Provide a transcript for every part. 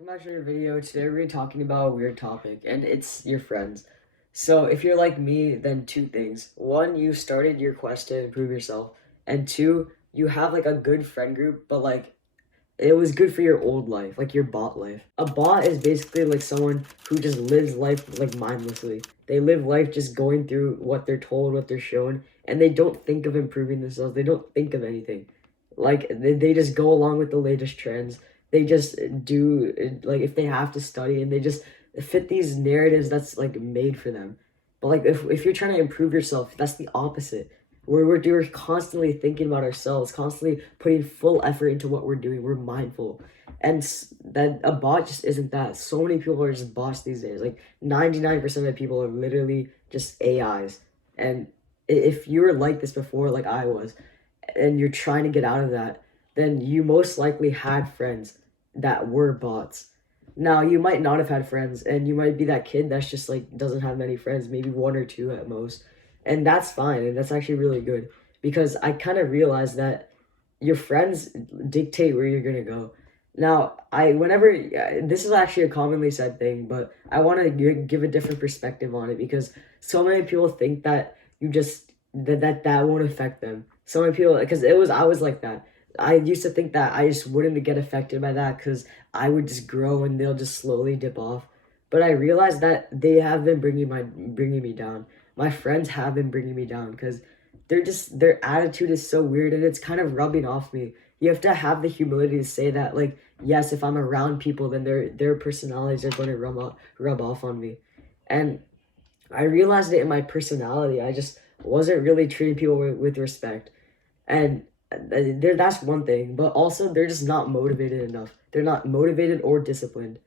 Welcome back to another video. Today we're talking about a weird topic, and it's your friends. So if you're like me, then two things. One, you started your quest to improve yourself, and two, you have like a good friend group, but like it was good for your old life, like your bot life. A bot is basically like someone who just lives life like mindlessly. They live life just going through what they're told, what they're shown, and they don't think of improving themselves. They don't think of anything. Like they just go along with the latest trends. They just do like if they have to study and they just fit these narratives that's like made for them. But like if you're trying to improve yourself, that's the opposite. We're constantly thinking about ourselves, constantly putting full effort into what we're doing. We're mindful. And that a bot just isn't that. So many people are just bots these days. Like 99% of people are literally just AIs. And if you were like this before, like I was, and you're trying to get out of that, then you most likely had friends that were bots. Now, you might not have had friends, and you might be that kid that's just like doesn't have many friends, maybe one or two at most. And that's fine, and that's actually really good because I kind of realized that your friends dictate where you're gonna go. Now, this is actually a commonly said thing, but I want to give a different perspective on it because so many people think that you just that won't affect them. So many people, because I was like that. I used to think that I just wouldn't get affected by that because I would just grow and they'll just slowly dip off. But I realized that they have been bringing me down. My friends have been bringing me down because their attitude is so weird and it's kind of rubbing off me. You have to have the humility to say that, like, yes, if I'm around people, then their personalities are going to rub off on me. And I realized it in my personality. I just wasn't really treating people with respect. And that's one thing, but also they're just not motivated enough. They're not motivated or disciplined.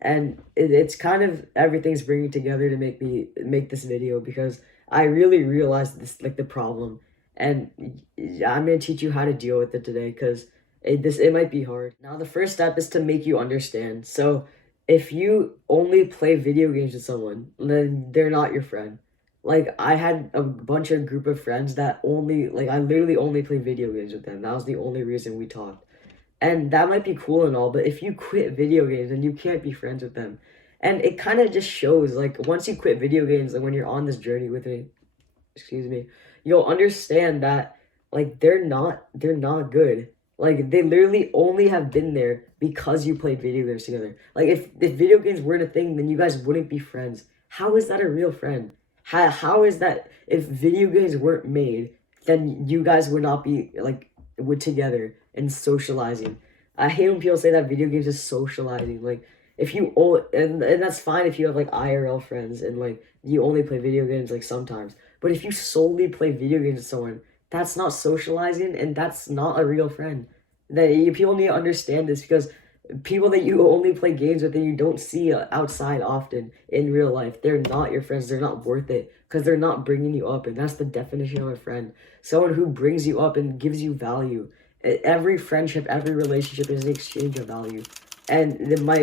And it's kind of everything's bringing together to make this video because I really realized this, like, the problem, and I'm gonna teach you how to deal with it today because it might be hard. Now the first step is to make you understand. So if you only play video games with someone, then they're not your friend. Like, I had a bunch of group of friends that only, like, I literally only play video games with them. That was the only reason we talked. And that might be cool and all, but if you quit video games, then you can't be friends with them. And it kind of just shows, like, once you quit video games, and when you're on this journey with me, excuse me, you'll understand that, like, they're not good. Like, they literally only have been there because you played video games together. Like, if video games weren't a thing, then you guys wouldn't be friends. How is that a real friend? How is that, if video games weren't made, then you guys would not be, like, would together and socializing. I hate when people say that video games is socializing. Like, if you all and that's fine if you have like IRL friends and like you only play video games like sometimes. But if you solely play video games with someone, that's not socializing and that's not a real friend. People need to understand this because people that you only play games with and you don't see outside often in real life, they're not your friends. They're not worth it because they're not bringing you up, and that's the definition of a friend. Someone who brings you up and gives you value. Every friendship, every relationship is an exchange of value, and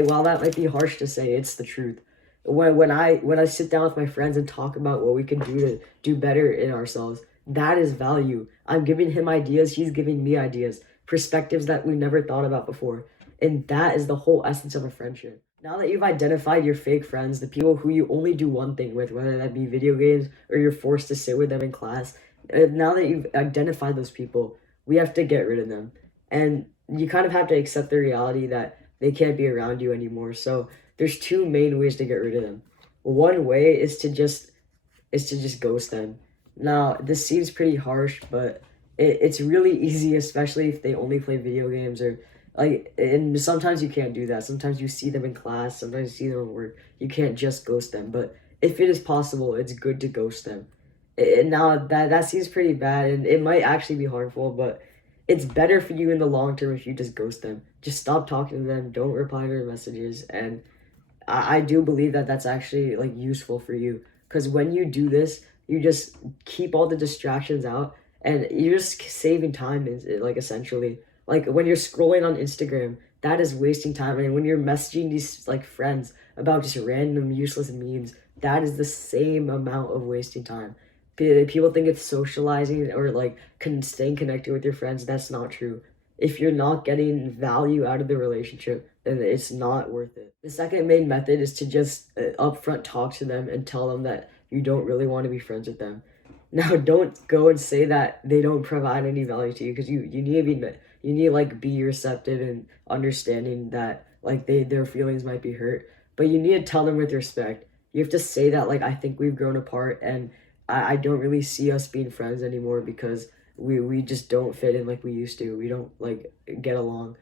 while that might be harsh to say, it's the truth. When I sit down with my friends and talk about what we can do to do better in ourselves, that is value. I'm giving him ideas, he's giving me ideas, perspectives that we never thought about before. And that is the whole essence of a friendship. Now that you've identified your fake friends, the people who you only do one thing with, whether that be video games or you're forced to sit with them in class, now that you've identified those people, we have to get rid of them. And you kind of have to accept the reality that they can't be around you anymore. So there's two main ways to get rid of them. One way is to just ghost them. Now, this seems pretty harsh, but it's really easy, especially if they only play video games or like, and sometimes you can't do that. Sometimes you see them in class, sometimes you see them at work. You can't just ghost them. But if it is possible, it's good to ghost them. And now that seems pretty bad and it might actually be harmful, but it's better for you in the long term if you just ghost them. Just stop talking to them, don't reply to their messages, and I do believe that that's actually like useful for you because when you do this, you just keep all the distractions out and you're just saving time, is like, essentially. Like, when you're scrolling on Instagram, that is wasting time, and when you're messaging these like friends about just random useless memes, that is the same amount of wasting time. People think it's socializing or like staying connected with your friends. That's not true. If you're not getting value out of the relationship, then it's not worth it. The second main method is to just upfront talk to them and tell them that you don't really want to be friends with them. Now, don't go and say that they don't provide any value to you, because you need to be you need to like be receptive and understanding that like their feelings might be hurt, but you need to tell them with respect. You have to say that like, I think we've grown apart, and I don't really see us being friends anymore because we just don't fit in like we used to. We don't like get along.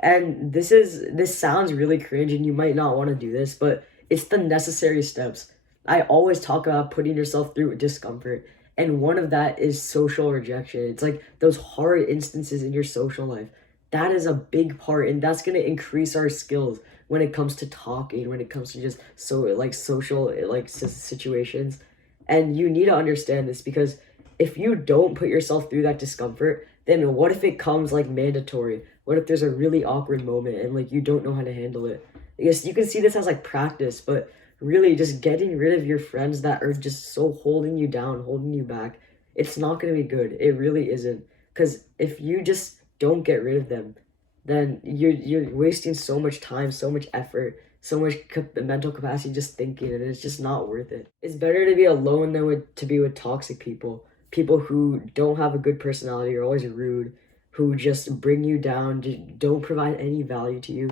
And this sounds really cringe and you might not want to do this, but it's the necessary steps. I always talk about putting yourself through discomfort, and one of that is social rejection. It's like those hard instances in your social life. That is a big part, and that's going to increase our skills when it comes to talking, when it comes to just like social like situations. And you need to understand this, because if you don't put yourself through that discomfort, then what if it comes like mandatory? What if there's a really awkward moment and like you don't know how to handle it? I guess you can see this as like practice, but really just getting rid of your friends that are just so holding you down, holding you back, it's not going to be good. It really isn't. Because if you just don't get rid of them, then you're wasting so much time, so much effort, so much mental capacity just thinking, and it's just not worth it. It's better to be alone than to be with toxic people. People who don't have a good personality, are always rude, who just bring you down, don't provide any value to you,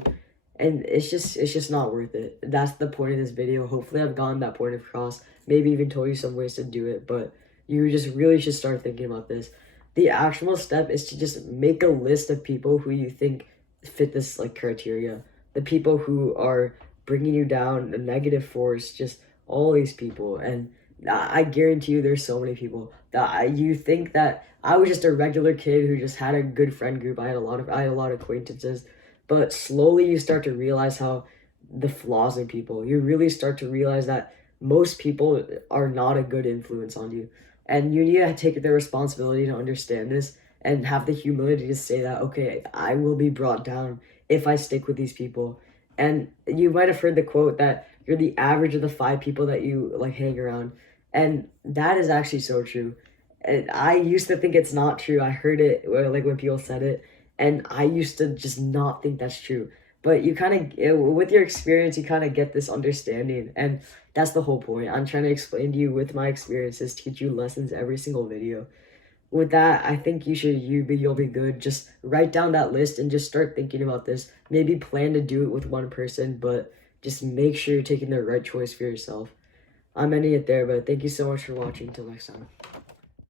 and it's just not worth it. That's the point of this video. Hopefully I've gotten that point across, maybe even told you some ways to do it, but you just really should start thinking about this. The actual step is to just make a list of people who you think fit this like criteria. The people who are bringing you down, a negative force, just all these people. And I guarantee you there's so many people that you think that I was just a regular kid who just had a good friend group. I had a lot of acquaintances, but slowly you start to realize how the flaws in people. You really start to realize that most people are not a good influence on you, and you need to take the responsibility to understand this and have the humility to say that, okay, I will be brought down if I stick with these people. And you might have heard the quote that you're the average of the 5 people that you like hang around, and that is actually so true. And I used to think it's not true. I heard it like when people said it, and I used to just not think that's true. But you kind of, with your experience, you kind of get this understanding, and that's the whole point. I'm trying to explain to you with my experiences, teach you lessons every single video. With that, I think you'll be good. Just write down that list and just start thinking about this. Maybe plan to do it with one person, but just make sure you're taking the right choice for yourself. I'm ending it there, but thank you so much for watching. Until next time.